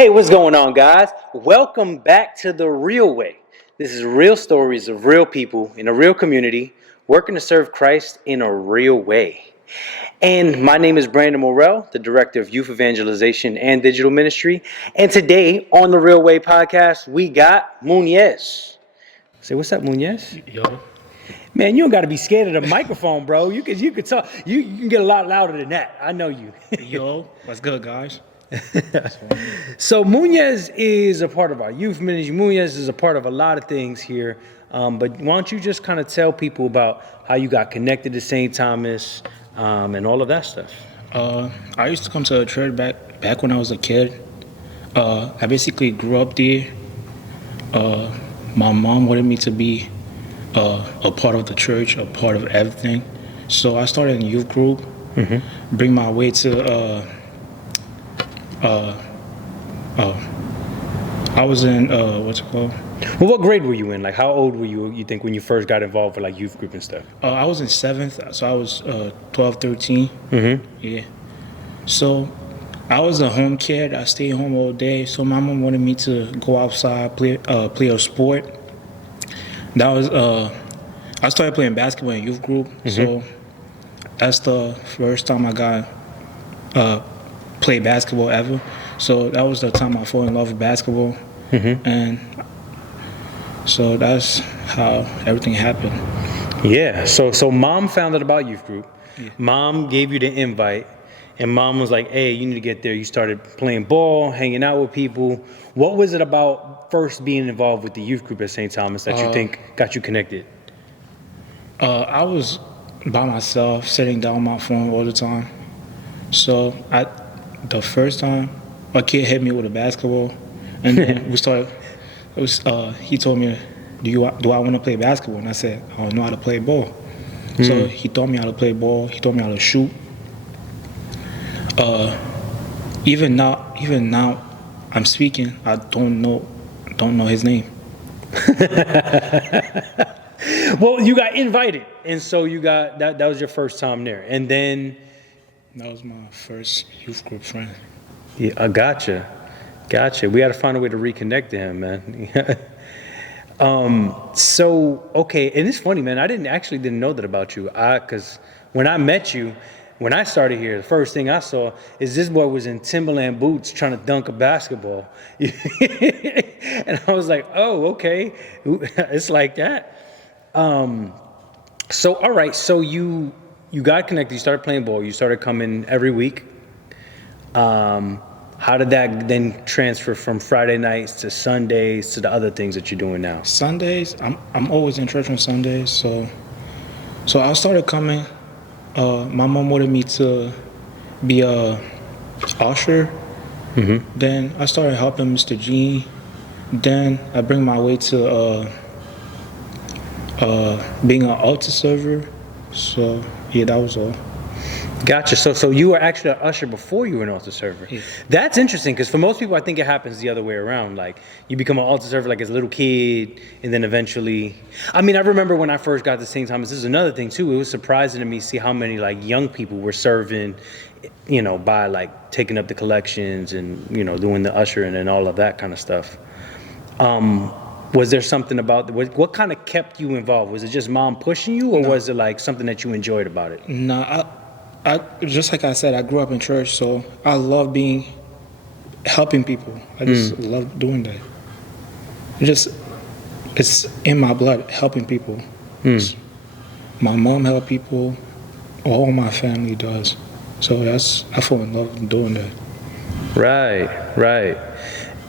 Hey, what's going on, guys? Welcome back to The Real Way. This is real stories of real people in a real community working to serve Christ in a real way. And my name is Brandon Morrell, the Director of Youth Evangelization and Digital Ministry. And today on The Real Way podcast, we got Muniez. Say, what's up, Muniez? Yo, Man, you don't got to be scared of the microphone, bro. You could talk. You can get a lot louder than that. I know you. what's good, guys? So Muniez is a part of our youth ministry. Muniez is a part of a lot of things here. But why don't you just kind of tell people about how you got connected to St. Thomas and all of that stuff? I used to come to church back when I was a kid. I basically grew up there. My mom wanted me to be a part of the church, a part of everything. So I started in youth group, bring my way to. I was in what's it called? Well, what grade were you in? Like, how old were you think, when you first got involved with, like, youth group and stuff? I was in 7th, so I was 12, 13. Yeah. So I was a home kid. I stayed home all day. So my mom wanted me to go outside, play a sport. That was I started playing basketball in youth group. So that's the first time I got played basketball ever. So that was the time I fell in love with basketball, and so that's how everything happened. Yeah. So mom found out about youth group. Yeah. Mom gave you the invite, and mom was like, "Hey, you need to get there." You started playing ball, hanging out with people. What was it about first being involved with the youth group at St. Thomas that you think got you connected? I was by myself, sitting down on my phone all the time. So the first time a kid hit me with a basketball, and then we started. He told me, do I want to play basketball? And I said, I don't know how to play ball. So he taught me how to play ball. He taught me how to shoot. Even now, I'm speaking. I don't know his name. Well, you got invited, and so you got that was your first time there, and then That was my first youth group friend. yeah, I gotcha. We got to find a way to reconnect to him, man. So okay, and it's funny, man. I didn't know that about you. Because when I met you, when I started here, the first thing I saw is this boy was in Timberland boots trying to dunk a basketball, and I was like, oh, okay, it's like that. So all right, so you got connected. You started playing ball. You started coming every week. How did that then transfer from Friday nights to Sundays to the other things that you're doing now? Sundays, I'm always in church on Sundays. So I started coming. My mom wanted me to be a usher. Then I started helping Mr. G. Then I bring my way to being an altar server. So yeah, that was all. Gotcha. So you were actually an usher before you were an altar server. Yeah. That's interesting, because for most people, I think it happens the other way around. Like, you become an altar server like as a little kid, and then eventually. I mean, I remember when I first got to St. Thomas. This is another thing too. It was surprising to me see how many like young people were serving, by like taking up the collections and doing the ushering and all of that kind of stuff. Was there something about what kind of kept you involved? Was it just mom pushing you, or was it like something that you enjoyed about it? No, I just like I said, I grew up in church, so I love helping people. I just love doing that. It's in my blood, helping people. My mom helped people. All my family does. So I fall in love with doing that. Right.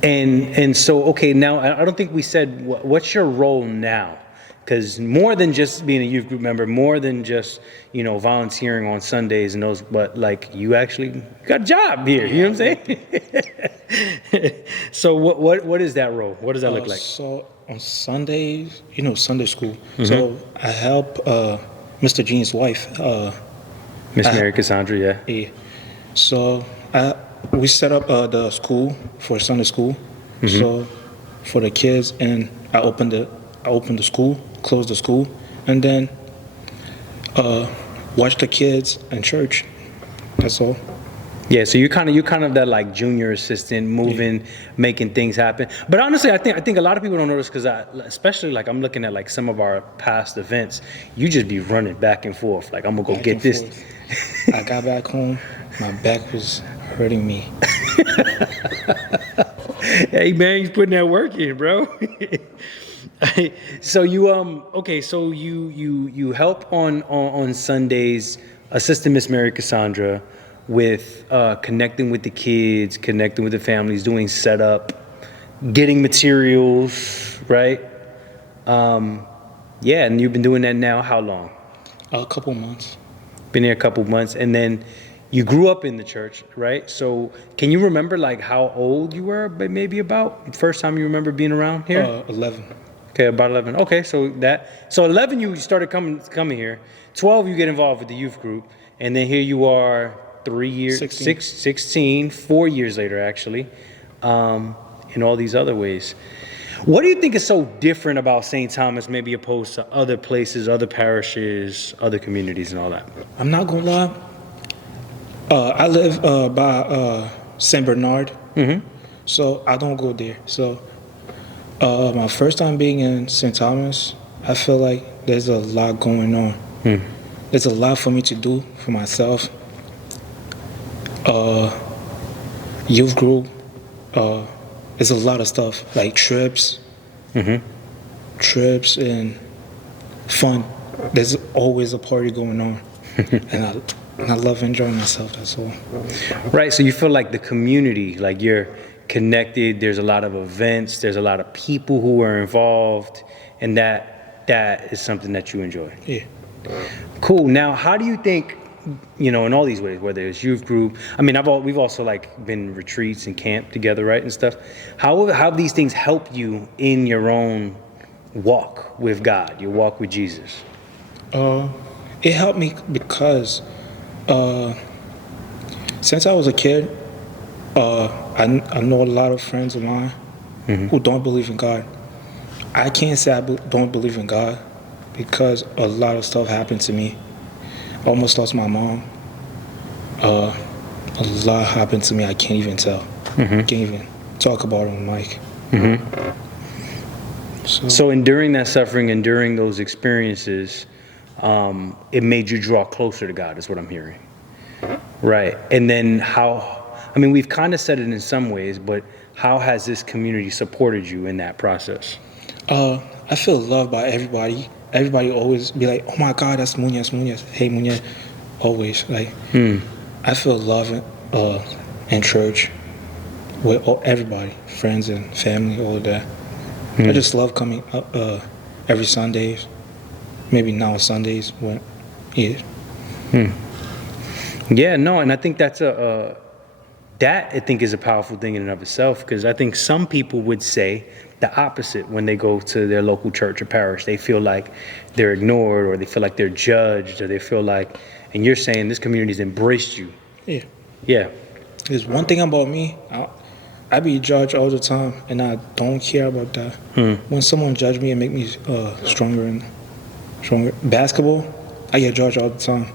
And so, okay, now I don't think we said what's your role now, because more than just being a youth group member, more than just volunteering on Sundays and those, but like you actually got a job here. You know what I'm saying? So what is that role? What does that look like? So on Sundays, Sunday school. So I help Mr. Jean's wife, Miss Mary Cassandra. Yeah. So we set up the school for Sunday school. So for the kids, and I opened the school, closed the school, and then watch the kids in church. That's all. Yeah, so you're kind of that like junior assistant, moving, making things happen. But honestly, I think a lot of people don't notice because especially like I'm looking at like some of our past events, you just be running back and forth. Like I'm gonna go Back get and this. forth. I got back home, my back was hurting me. Hey man, he's putting that work in, bro. So you okay, so you help on Sundays, assisting Miss Mary Cassandra with connecting with the kids, connecting with the families, doing setup, getting materials, right? Yeah, and you've been doing that now how long? A couple months. Been here a couple months, and then you grew up in the church, right? So can you remember like how old you were, but maybe about first time you remember being around here? 11. Okay, about 11. Okay, so 11 you started coming here. 12 you get involved with the youth group, and then here you are 3 years, 16. 16, 4 years later actually, in all these other ways. What do you think is so different about St. Thomas, maybe opposed to other places, other parishes, other communities, and all that? I'm not gonna lie. I live by Saint Bernard, so I don't go there. So my first time being in St. Thomas, I feel like there's a lot going on. There's a lot for me to do for myself. Youth group, there's a lot of stuff like trips and fun. There's always a party going on, and I love enjoying myself. That's all. Right, so you feel like the community, like you're connected, there's a lot of events, there's a lot of people who are involved, and that is something that you enjoy. Yeah. Cool. Now, how do you think, in all these ways, whether it's youth group, I mean, we've also like been retreats and camp together, right, and stuff. How have these things helped you in your own walk with God, your walk with Jesus? It helped me because since I was a kid, I know a lot of friends of mine who don't believe in God. I can't say I don't believe in God because a lot of stuff happened to me. I almost lost my mom. A lot happened to me. I can't even tell. Can't even talk about it on mic. So enduring that suffering, enduring those experiences, it made you draw closer to God, is what I'm hearing. Right. And then we've kind of said it in some ways, but how has this community supported you in that process? I feel loved by everybody. Everybody always be like, "Oh my God, that's Muniez. Hey, Muniez." Always like, I feel love in church with everybody, friends and family, all of that. I just love coming up every Sunday. Maybe now Sundays, but yeah. Yeah, no, and I think that's that I think is a powerful thing in and of itself, because I think some people would say the opposite when they go to their local church or parish. They feel like they're ignored, or they feel like they're judged, or they feel like, and you're saying this community's embraced you. Yeah. Yeah. There's one thing about me, I be judged all the time, and I don't care about that. When someone judge me and make me stronger and stronger. Basketball, I get judged all the time.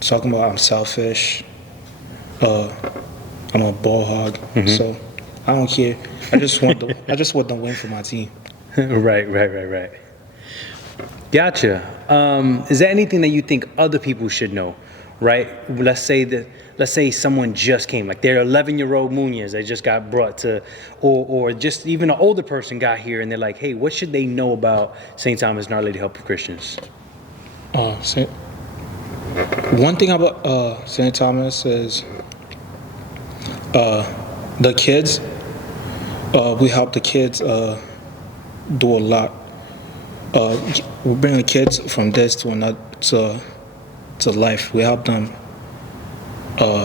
Talking about I'm selfish, I'm a ball hog, so I don't care. I just want the win for my team. Right. Gotcha. Is there anything that you think other people should know? Right? Let's say someone just came, like they're 11-year-old Muniez, they just got brought to, or just even an older person got here, and they're like, hey, what should they know about St. Thomas and Our Lady Help of Christians? One thing about St. Thomas is the kids. We help the kids do a lot. We bring the kids from this to another to life. We help them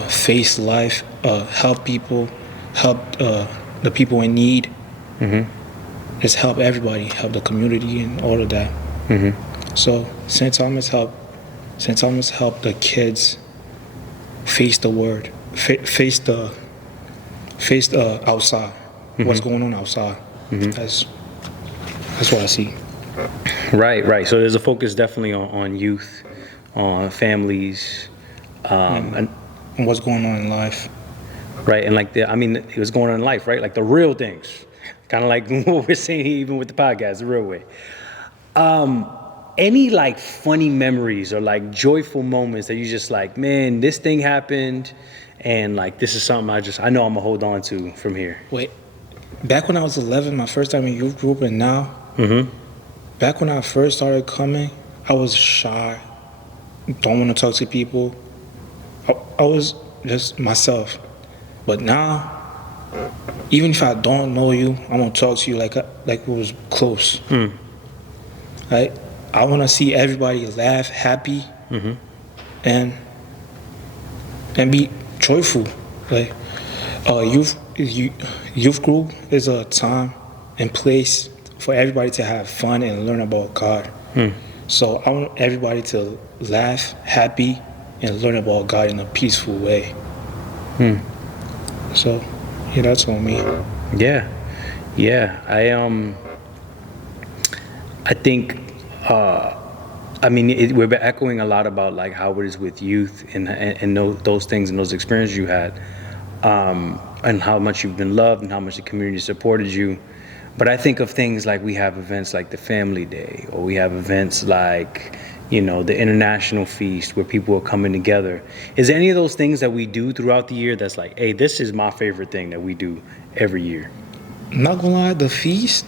face life, help people, help the people in need. Just help everybody, help the community and all of that. So St. Thomas helped the kids face the world, face the outside, what's going on outside. That's what I see. Right. So there's a focus definitely on youth, on families, and On what's going on in life. Right, and like it was going on in life, right? Like the real things, kind of like what we're saying here, even with the podcast, the real way. Any like funny memories or like joyful moments that you just like, man, this thing happened, and like this is something I know I'm gonna hold on to from here. Wait, back when I was 11, my first time in youth group, and now, back when I first started coming, I was shy, don't want to talk to people. I was just myself. But now, even if I don't know you, I'm gonna talk to you like it was close. Right? I want to see everybody laugh, happy, and be joyful. Like youth group is a time and place for everybody to have fun and learn about God. So I want everybody to laugh, happy, and learn about God in a peaceful way. So, yeah, that's on me. Yeah. I think. We're echoing a lot about like how it is with youth and those things and those experiences you had, and how much you've been loved and how much the community supported you. But I think of things like we have events like the Family Day, or we have events like, the International Feast where people are coming together. Is there any of those things that we do throughout the year that's like, hey, this is my favorite thing that we do every year? I'm not gonna lie, the feast,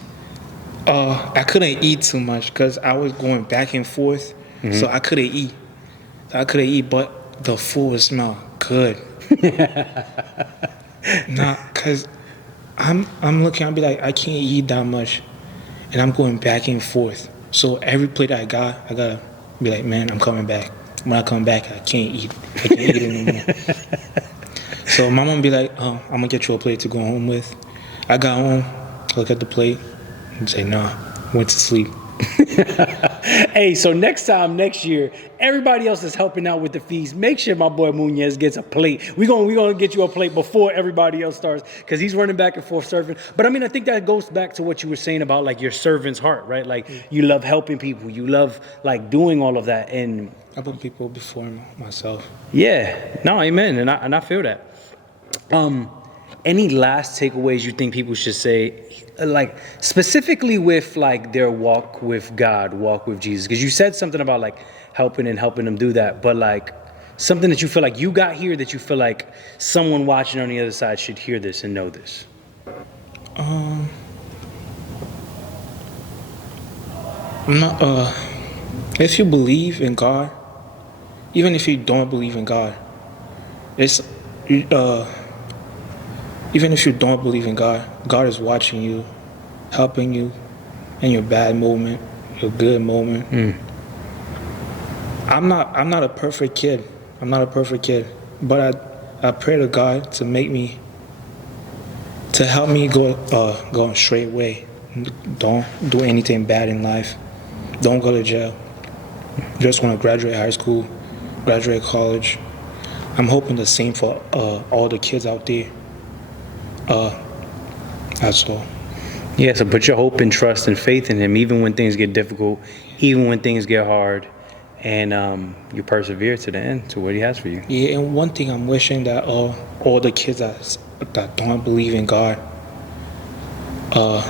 I couldn't eat too much because I was going back and forth, so I couldn't eat. But the food would smell good. Because I'm looking, I'll be like, I can't eat that much, and I'm going back and forth. So every plate I gotta be like, man, I'm coming back. When I come back, I can't eat anymore. So my mom be like, I'm gonna get you a plate to go home with. I got home, look at the plate, and say, nah, went to sleep. Hey, so next year, everybody else is helping out with the feast. Make sure my boy Muniez gets a plate. We're gonna get you a plate before everybody else starts, because he's running back and forth serving. But I think that goes back to what you were saying about like your servant's heart, right? Like you love helping people, you love like doing all of that, and I put people before myself. Yeah, no, amen, and I feel that. Any last takeaways you think people should say, like specifically with like their walk with God, walk with Jesus? Because you said something about like helping them do that, but like something that you feel like you got here that you feel like someone watching on the other side should hear this and know this. If you believe in God, even if you don't believe in God, even if you don't believe in God, God is watching you, helping you in your bad moment, your good moment. I'm not a perfect kid. But I pray to God to help me go a straight way. Don't do anything bad in life. Don't go to jail. Just want to graduate high school, graduate college. I'm hoping the same for all the kids out there. That's all. Yeah, so put your hope and trust and faith in Him, even when things get difficult, even when things get hard, and you persevere to the end, to what He has for you. Yeah, and one thing I'm wishing that all the kids that don't believe in God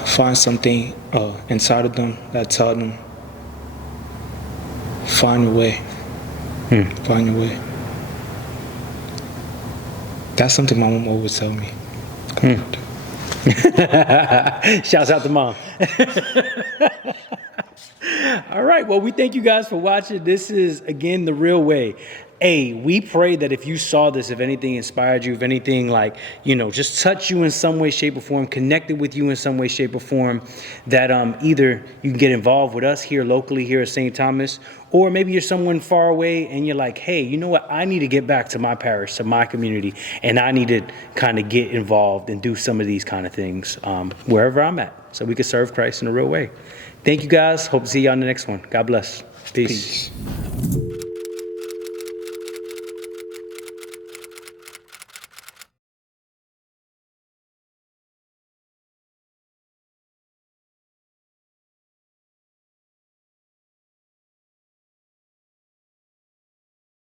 find something inside of them that tell them, find your way. Find your way. That's something my mom always tell me. Shouts out to Mom. All right, well, we thank you guys for watching. This is, again, The Real Way. Hey, we pray that if you saw this, if anything inspired you, if anything like, just touched you in some way, shape, or form, connected with you in some way, shape, or form, that either you can get involved with us here locally here at St. Thomas, or maybe you're someone far away and you're like, hey, you know what? I need to get back to my parish, to my community, and I need to kind of get involved and do some of these kind of things wherever I'm at, so we can serve Christ in a real way. Thank you guys. Hope to see you on the next one. God bless. Peace.